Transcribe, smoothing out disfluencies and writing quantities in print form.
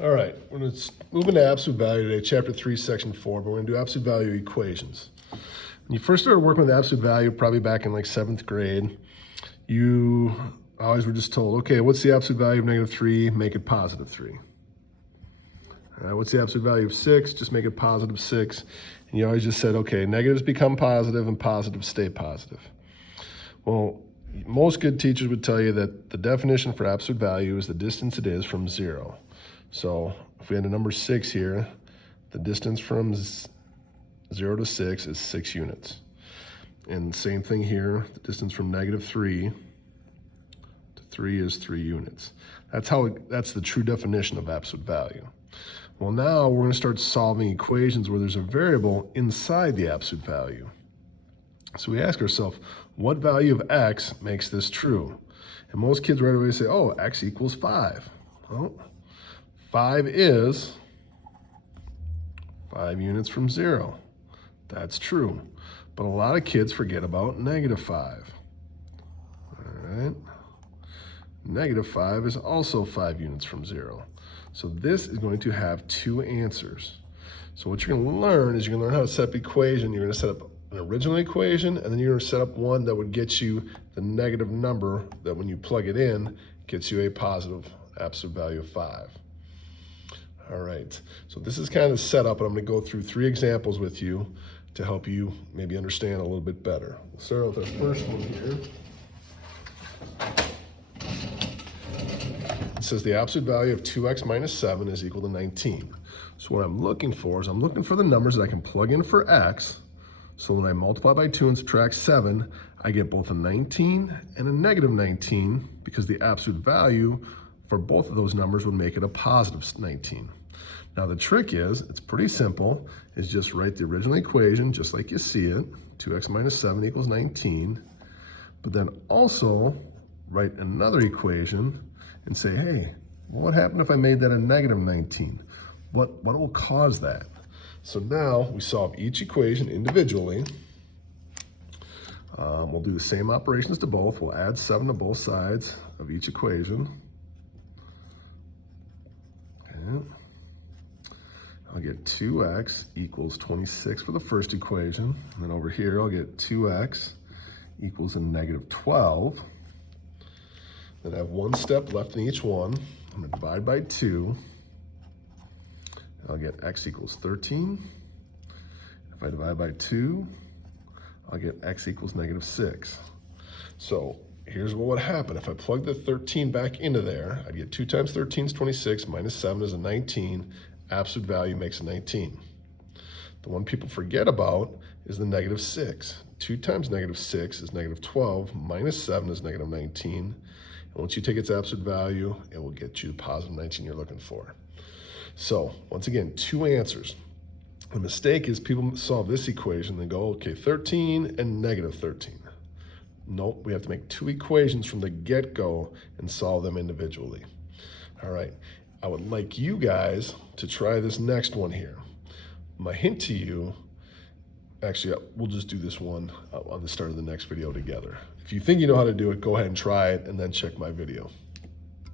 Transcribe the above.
All right, we're going to move into absolute value today, chapter 3, section 4, but we're going to do absolute value equations. When you first started working with absolute value, probably back in like 7th grade, you always were just told, okay, what's the absolute value of -3? Make it +3. All right, what's the absolute value of 6? Just make it +6. And you always just said, okay, negatives become positive and positives stay positive. Well, most good teachers would tell you that the definition for absolute value is the distance it is from 0. So if we had a number 6 here, the distance from 0 to 6 is 6 units. And same thing here, the distance from -3 to 3 is 3 units. That's the true definition of absolute value. Well, now we're going to start solving equations where there's a variable inside the absolute value. So we ask ourselves, what value of x makes this true? And most kids right away say, oh, x equals 5. Well, 5 is 5 units from 0. That's true. But a lot of kids forget about -5. All right. -5 is also 5 units from 0. So this is going to have 2 answers. So what you're going to learn is you're going to learn how to set up equation. You're going to set up an original equation, and then you're going to set up one that would get you the negative number that when you plug it in, gets you a positive absolute value of 5. All right, so this is kind of set up, and I'm going to go through 3 examples with you to help you maybe understand a little bit better. We'll start with our first one here. It says the absolute value of 2x minus 7 is equal to 19. So what I'm looking for is I'm looking for the numbers that I can plug in for x. So when I multiply by 2 and subtract 7, I get both a 19 and a -19 because the absolute value for both of those numbers would make it a positive 19. Now the trick is, it's pretty simple, is just write the original equation just like you see it, 2x minus 7 equals 19, but then also write another equation and say, hey, what happened if I made that a -19? What will cause that? So now we solve each equation individually. We'll do the same operations to both. We'll add 7 to both sides of each equation. Okay. I'll get 2x equals 26 for the first equation. And then over here, I'll get 2x equals a -12. Then I have one step left in each one. I'm going to divide by 2. I'll get x equals 13. If I divide by 2, I'll get x equals -6. So here's what would happen. If I plug the 13 back into there, I'd get 2 times 13 is 26, minus 7 is a 19. Absolute value makes a 19. The one people forget about is the -6. 2 times -6 is -12, minus 7 is -19. And once you take its absolute value, it will get you the positive 19 you're looking for. So once again, 2 answers. The mistake is people solve this equation, they go, okay, 13 and -13. Nope, we have to make 2 equations from the get-go and solve them individually. All right, I would like you guys to try this next one here. My hint to you, actually, we'll just do this one on the start of the next video together. If you think you know how to do it, go ahead and try it and then check my video.